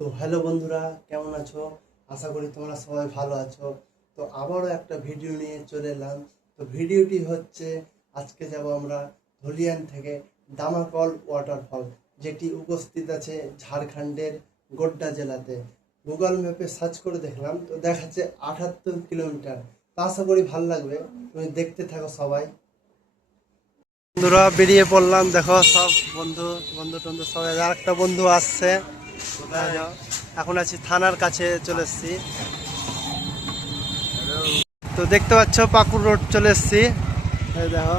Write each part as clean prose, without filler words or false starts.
তো হ্যালো বন্ধুরা, কেমন আছো? আশা করি তোমরা সবাই ভালো আছো। তো আবারও একটা ভিডিও নিয়ে চলে এলাম। তো ভিডিওটি হচ্ছে, আজকে যাব আমরা ধুলিয়ান থেকে দামাকল ওয়াটারফল, যেটি উপস্থিত আছে ঝাড়খণ্ডের গোড্ডা জেলাতে। গুগল ম্যাপে সার্চ করে দেখলাম, তো দেখাচ্ছে 78 কিলোমিটার। তো আশা করি ভালো লাগবে, তুমি দেখতে থাকো সবাই। বন্ধুরা বেরিয়ে পড়লাম, দেখো সব বন্ধু বন্ধু টন্ধু সবাই। আর একটা বন্ধু আসছে, কোথায় যাও? এখন আছি থানার কাছে, চলে এসছি। তো দেখতে পাচ্ছ পাকুড় রোড চলে এসছি। এই দেখো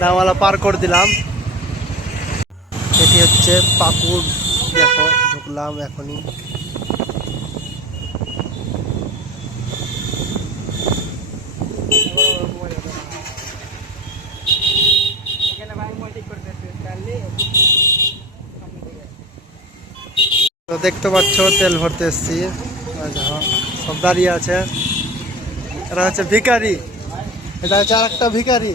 ডাঙওয়ালা পার করে দিলাম। এটি হচ্ছে পাকুড়, দেখো ঢুকলাম এখনই। তো দেখতে পাচ্ছ তেল ভরতে এসছি। দেখো সব দাঁড়িয়ে আছে। এটা হচ্ছে ভিখারি, এটা হচ্ছে আর একটা ভিখারি।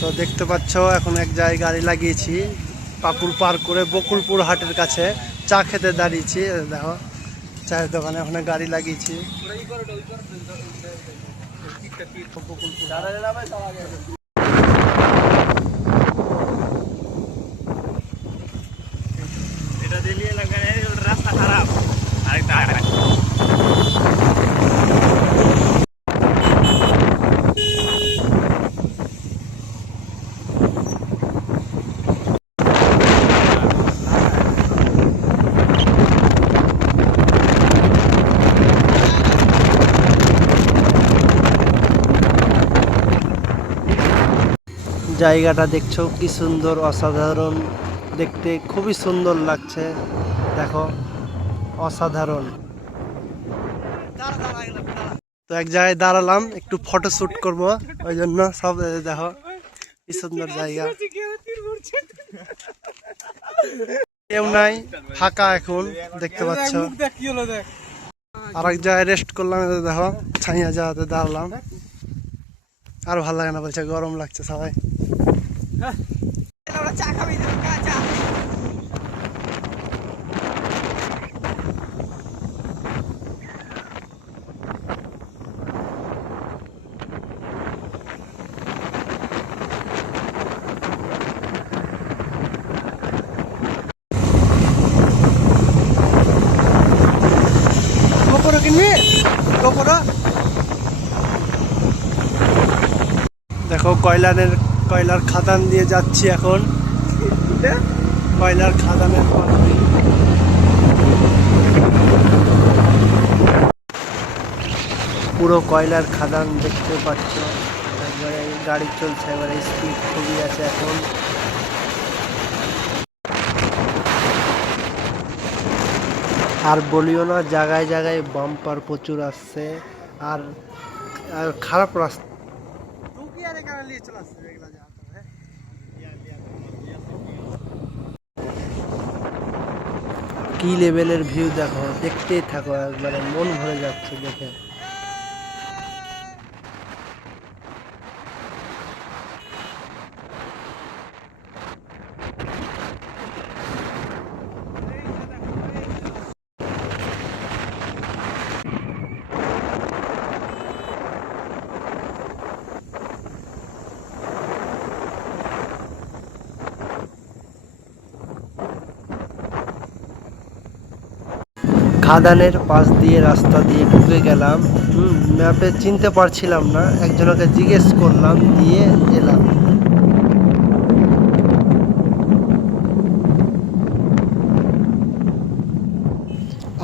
তো দেখতে পাচ্ছ এখন এক জায়গায় গাড়ি লাগিয়েছি, পাকুড় পার করে বকুলপুর হাটের কাছে চা খেতে দাঁড়িয়েছি। দেখো চায়ের দোকানে ওখানে গাড়ি লাগিয়েছি। রাস্তা খারাপ। জায়গাটা দেখছো কি সুন্দর, অসাধারণ দেখতে, খুবই সুন্দর লাগছে। দেখো অসাধারণ। তো এক জায়গায় দাঁড়ালাম, একটু ফটো শুট করবো, ওই জন্য সব দেখো কি সুন্দর জায়গা। কেউ নাই, ফাঁকা এখন দেখতে পাচ্ছ। আর এক জায়গায় রেস্ট করলাম, দেখো ছাইয়া জায়গাতে দাঁড়ালাম। আর ভালো লাগে না, বলছে গরম লাগছে সবাই। দেখো কয়লার খাদান দিয়ে যাচ্ছি এখন। কয়লার খাদানের পুরো কয়লার খাদান দেখতে পাচ্ছ। একবারে গাড়ি চলছে, এবারে স্পিড খুবই আছে এখন। আর বলিও না, জায়গায় জায়গায় বাম্পার প্রচুর আসছে। আর খারাপ রাস্তা। কি লেভেলের ভিউ দেখো, দেখতেই থাকো, একবারে মন ভরে যাচ্ছে দেখে। খাদানের পাশ দিয়ে রাস্তা দিয়ে ঢুকে গেলাম। ম্যাপে চিনতে পারছিলাম না, একজনকে জিজ্ঞেস করলাম, দিয়ে এলাম।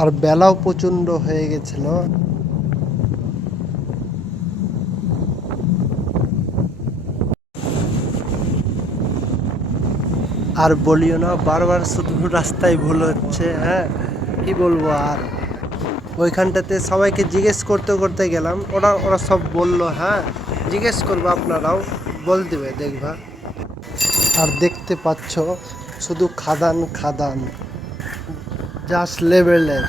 আর বেলাও প্রচন্ড হয়ে গেছিল। আর বলিও না, বারবার শুধু রাস্তায় ভুল হচ্ছে। হ্যাঁ কি বলবো আর। ওইখানটাতে সবাইকে জিজ্ঞেস করতে করতে গেলাম, ওরা ওরা সব বললো হ্যাঁ জিজ্ঞেস করবো, আপনারাও বল দিবে দেখবা। আর দেখতে পাচ্ছ শুধু খাদান খাদান, জাস্ট লেভেলের।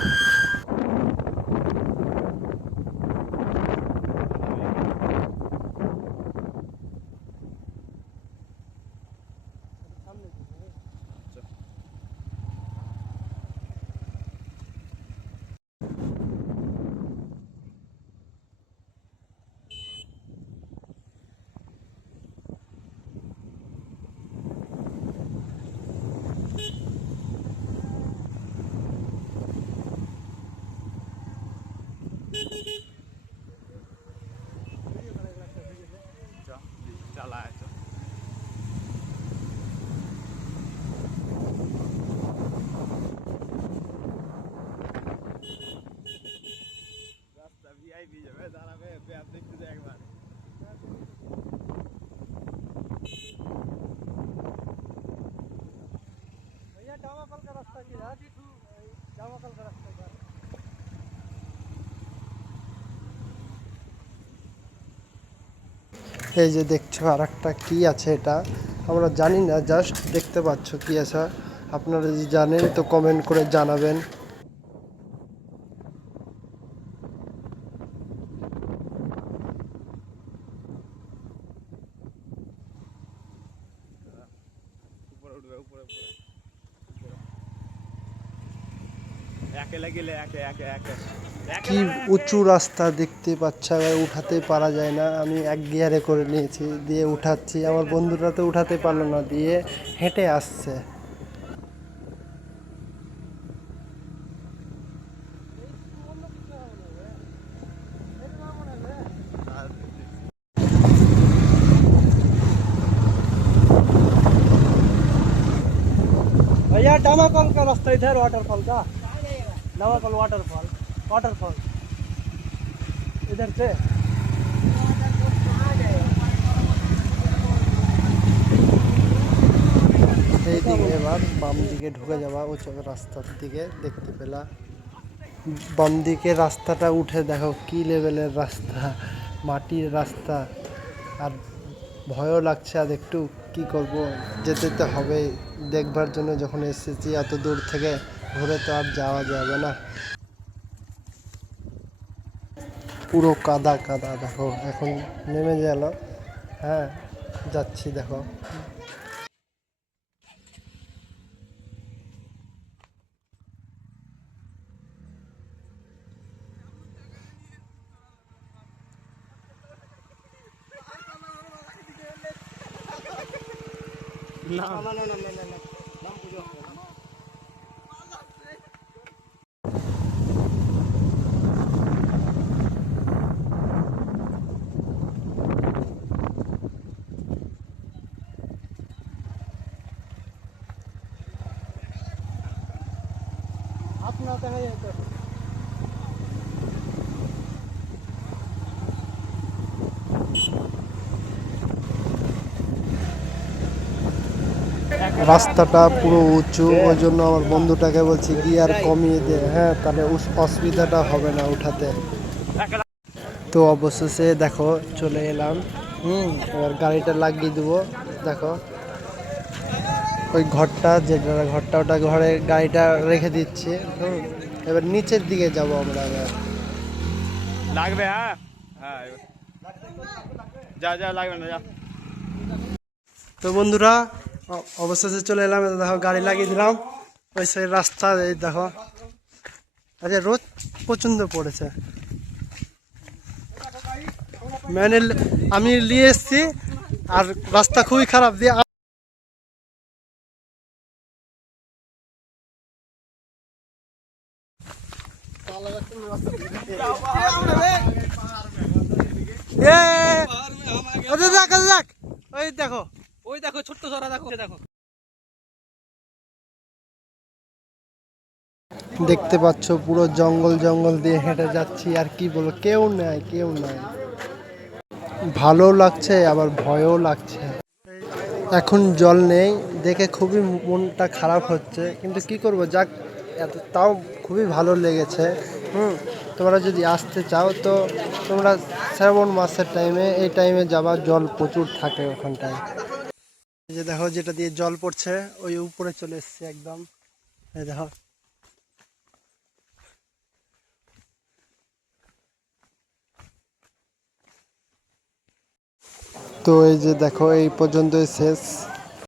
चला है रास्ता वीआईपी যাবে দাঁড়াবে ব্যাপ দেখতে দে একবার भैया डामाकल का रास्ता की है जी डामाकल का रास्ता का এই যে দেখছো আর একটা কি আছে, এটা আমরা জানি না, জাস্ট দেখতে পাচ্ছ কি আছে। আপনারা যদি জানেন তো কমেন্ট করে জানাবেন। উপরে উঠবে উপরে উপরে একে লাগিলে একে একে একে কি উঁচু রাস্তা দেখতে পাচ্ছ, এবার উঠাতে পারা যায় না। আমি এক গিয়ারে করে নিয়েছি, দিয়ে উঠাচ্ছি। আমার বন্ধুরা তো উঠাতে পারলো না, দিয়ে হেঁটে আসছে। भैया डामाकल का रास्ता इधर वाटरफॉल का डामाकल वाटरफॉल वाटरफॉल इधर से সেই দিকে এবার বাম দিকে ঢুকে যাওয়া উঁচু রাস্তার দিকে দেখতে পেলা। বাম দিকে রাস্তাটা উঠে দেখো কি লেভেলের রাস্তা, মাটির রাস্তা। আর ভয়ও লাগছে, আর একটু কি করব, যেতে তো হবে দেখবার জন্য। যখন এসেছি এত দূর থেকে, ঘুরে তো আর যাওয়া যাবে না। পুরো কাদা কাদা দেখো, এখন নেমে গেল। হ্যাঁ, যাচ্ছি দেখো। अपना तो है ये तो রাস্তাটা পুরো উঁচু, ওই জন্য আমার বন্ধুটাকে বলছি গিয়ার কমিয়ে দে। হ্যাঁ, তাহলে অসুবিধাটা হবে না উঠাতে। তো অবশেষে দেখো চলে এলাম। এবার গাড়িটা লাগিয়ে দেবো। দেখো ওই ঘরটা, ওটা ঘরে গাড়িটা রেখে দিচ্ছি। এবার নিচের দিকে যাব আমরা। এবার লাগবে হ্যাঁ হ্যাঁ যা যা লাগবে না যা তো বন্ধুরা অবশেষে চলে এলাম। দেখো গাড়ি লাগিয়ে দিলাম। ওই সাইড রাস্তা, এই দেখো। আচ্ছা, রোদ প্রচণ্ড পড়েছে। আমি নিয়ে এসছি, আর রাস্তা খুবই খারাপ দিয়ে ওই দেখো ছোট্ট সরা দেখো দেখো দেখতে পাচ্ছ পুরো জঙ্গল জঙ্গল দিয়ে হেঁটে যাচ্ছি। আর কি বলবো, কেউ নাই, কেউ নাই। ভালো লাগছে আবার ভয়ও লাগছে। এখন জল নেই দেখে খুবই মনটা খারাপ হচ্ছে, কিন্তু কি করব, যাক তাও খুবই ভালো লেগেছে। তোমরা যদি আসতে চাও তো তোমরা শ্রাবণ মাসের টাইমে, এই টাইমে যাবা, জল প্রচুর থাকে ওখানটায়। এই যে দেখো যেটা দিয়ে জল পড়ছে, ওই উপরে চলে এসছে একদম। এই দেখো। তো এই যে দেখো এই পর্যন্তই শেষ।